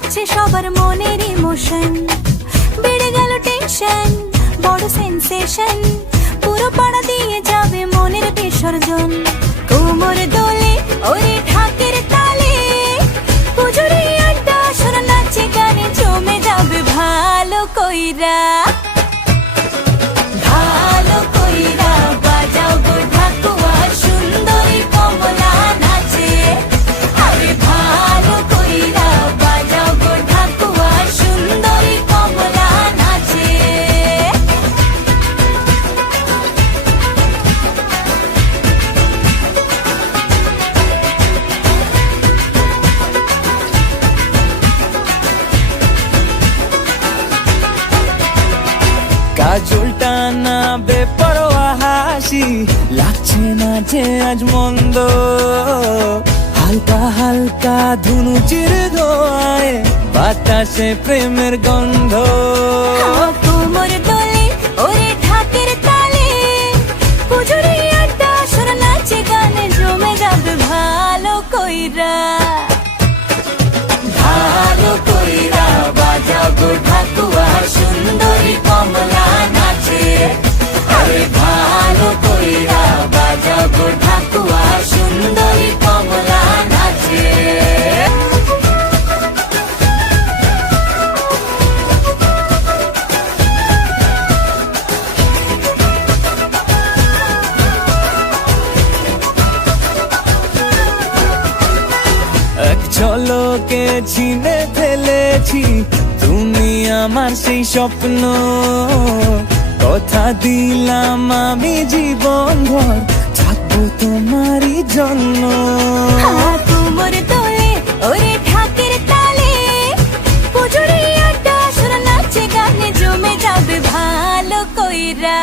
যাচ্ছে সবার মনের ইমোশন বেড়ে গেল টেনশন বড় সেন্সেশন পুরো পাড়া দিয়ে যাবে মনের বিসর্জন। কোমর দোলে, ওরে ঢাকের তালে। পুজোর আড্ডা সরা নাচে গানে জমে যাবে ভালো কইরা। কাজলটা না বেপরোয়া হাসি লাগছে না যে আজ মন্দ। হালকা হালকা ধুনুচির ধোয়ায় বাতাসে প্রেমের গন্ধ। কোমর দোলে, ওরে ঢাকের তালে পুজোরে আড্ডা, সুর নাচে গানে জমে যাবে ভালো কইরা। ঝলকে ছিনে ফেলেছি। তুমি আমার সেই স্বপ্ন। কথা দিলাম আমি জীবন ভর থাকব তোমারই জন্য। কোমর দোলে ওরে ঢাকের তালে। পুজোরে আড্ডা সুর নাচে গানে জমে যাবে ভালো কইরা।